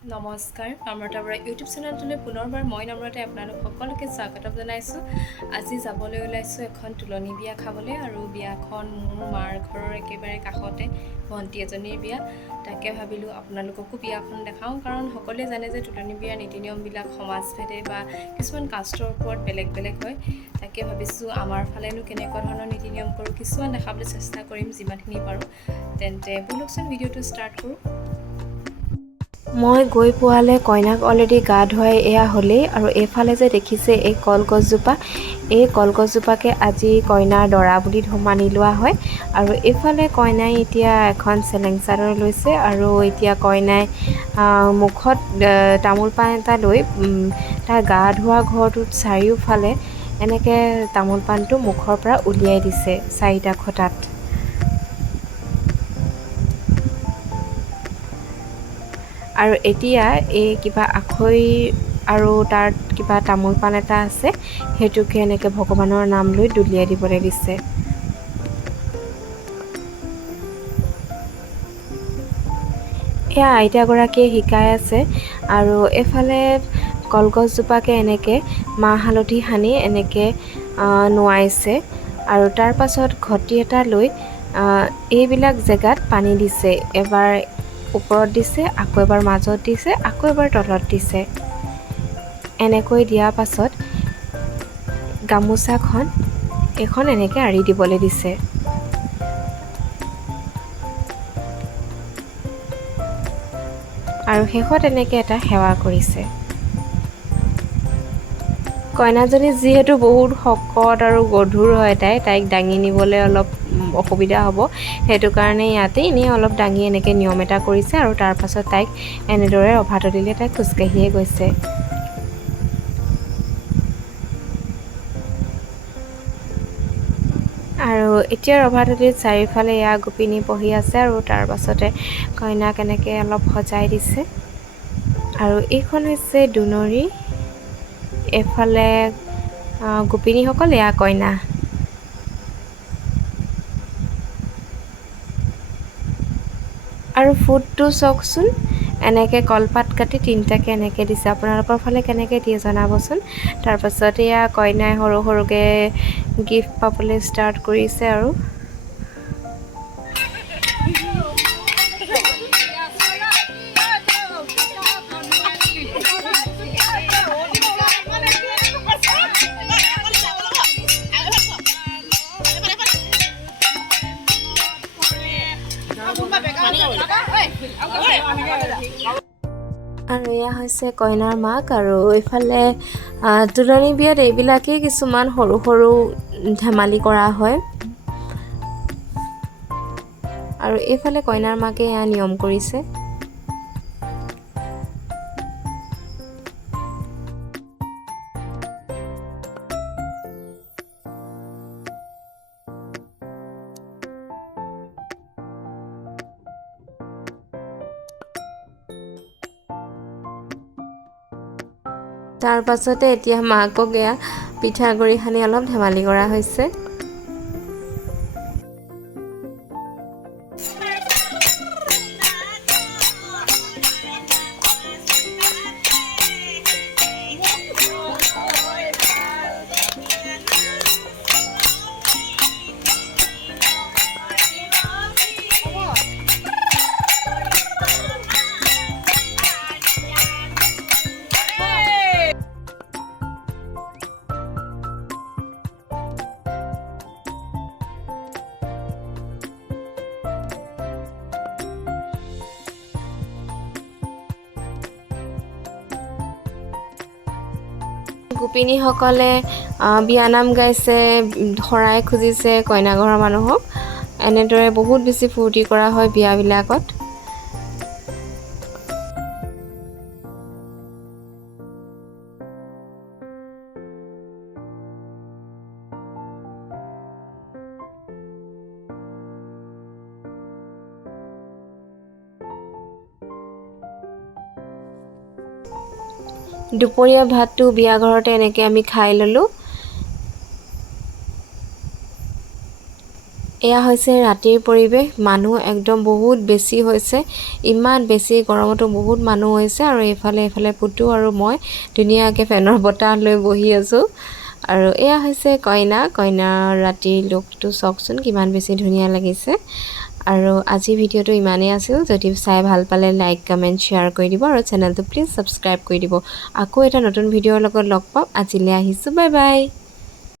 নমস্কাৰ নম্ৰতা বৰা ইউটিউব চেনেলটোলৈ পুনৰবাৰ মই নম্ৰতাই আপোনালোক সকলোকে স্বাগতম জনাইছোঁ। আজি যাবলৈ ওলাইছোঁ এখন তোলনি বিয়া খাবলৈ আৰু বিয়াখন মোৰ মাৰ ঘৰৰ একেবাৰে কাষতে ভণ্টি এজনীৰ বিয়া। তাকে ভাবিলোঁ আপোনালোককো বিয়াখন দেখাওঁ কাৰণ সকলোৱে জানে যে তোলনি বিয়াৰ নীতি নিয়মবিলাক সমাজভেদে বা কিছুমান কাষ্টৰ ওপৰত বেলেগ বেলেগ হয়। তাকে ভাবিছোঁ আমাৰ ফালেনো কেনেকুৱা ধৰণৰ নীতি নিয়ম কৰোঁ কিছুমান দেখাবলৈ চেষ্টা কৰিম যিমানখিনি পাৰোঁ। তেন্তে ব'লকচোন ভিডিঅ'টো ষ্টাৰ্ট কৰোঁ। মই গৈ পোৱালে কইনাক অলৰেডি গা ধুৱাই এয়া হ'লেই আৰু এইফালে যে দেখিছে এই কলগছজোপা এই কলগছজোপাকে আজি কইনাৰ দৰা বুলি মানি লোৱা হয়। আৰু এইফালে কইনাই এতিয়া এখন চেলেং চাদৰ লৈছে আৰু এতিয়া কইনাই মুখত তামোল পাণ এটা লৈ তাৰ গা ধোৱা ঘৰটোত চাৰিওফালে এনেকৈ তামোল পাণটো মুখৰ পৰা উলিয়াই দিছে চাৰিটা খটাত। আৰু এতিয়া এই কিবা আখৈ আৰু তাত কিবা তামোল পাণ এটা আছে সেইটোকে এনেকৈ ভগৱানৰ নাম লৈ দলিয়াই দিবলৈ দিছে। এয়া আইতাগৰাকীয়ে শিকাই আছে আৰু এইফালে কলগছজোপাকে এনেকৈ মাহ হালধি সানি এনেকৈ নোৱাইছে আৰু তাৰ পাছত ঘটি এটা লৈ এইবিলাক জেগাত পানী দিছে। এবাৰ ওপৰত দিছে আকৌ এবাৰ মাজত দিছে আকৌ এবাৰ তলত দিছে। এনেকৈ দিয়াৰ পাছত গামোচাখন এইখন এনেকৈ আঁৰি দিবলৈ দিছে। আৰু শেষত এনেকৈ এটা সেৱা কৰিছে। কইনাজনী যিহেতু বহুত শকত আৰু গধুৰ হয় তাই তাইক দাঙি নিবলৈ অলপ অসুবিধা হ'ব। সেইটো কাৰণে ইয়াতে এনেই অলপ দাঙি এনেকৈ নিয়ম এটা কৰিছে আৰু তাৰ পাছত তাইক এনেদৰে ৰভাতলিলে তাই খোজকাঢ়িয়ে গৈছে। আৰু এতিয়া ৰভাতলিত চাৰিওফালে এয়া গোপিনী বহি আছে আৰু তাৰ পাছতে কইনাক এনেকৈ অলপ সজাই দিছে। আৰু এইখন হৈছে দুনৰি। এফালে গোপিনীসকল এয়া কইনা আৰু ফুডটো চাওকচোন, এনেকৈ কলপাত কাটি তিনিটাকৈ এনেকৈ দিছে। আপোনালোকৰ ফালে কেনেকৈ দিয়ে জনাবচোন। তাৰপাছত এয়া কইনাই সৰু সৰুকৈ গিফ্ট পাবলৈ ষ্টাৰ্ট কৰিছে আৰু আৰু এয়া হৈছে কইনাৰ মাক আৰু এইফালে তোলনি বিয়াত এইবিলাকেই কিছুমান সৰু সৰু ধেমালি কৰা হয়। আৰু এইফালে কইনাৰ মাকে এয়া নিয়ম কৰিছে। তাৰ পাছতে এতিয়া মাকক পিঠাগুড়ি সানি অলপ ধেমালি কৰা হৈছে। গোপিনীসকলে বিয়ানাম গাইছে, শৰাই খুজিছে কইনা ঘৰৰ মানুহক। এনেদৰে বহুত বেছি ফূৰ্তি কৰা হয় বিয়াবিলাকত। দুপৰীয়া ভাতটো বিয়া ঘৰতে এনেকৈ আমি খাই ল'লোঁ। এয়া হৈছে ৰাতিৰ পৰিৱেশ। মানুহ একদম বহুত বেছি হৈছে। ইমান বেছি গৰমতো বহুত মানুহ হৈছে আৰু এইফালে এইফালে পুতু আৰু মই ধুনীয়াকৈ ফেনৰ বতাহ লৈ বহি আছোঁ। আৰু এয়া হৈছে কইনা। কইনাৰ ৰাতিৰ লুকটো চাওকচোন কিমান বেছি ধুনীয়া লাগিছে। আৰু আজি ভিডিঅ'টো ইমানেই আছিল। যদি চাই ভালো পালে লাইক কমেণ্ট শ্বেয়াৰ কৰি দিব আৰু চেনেলটো প্লিজ ছাবস্ক্ৰাইব কৰি দিব। আকৌ এটা নতুন ভিডিঅ'ৰ লগত লগ পাম। আজিলৈ আহিছোঁ বাই বাই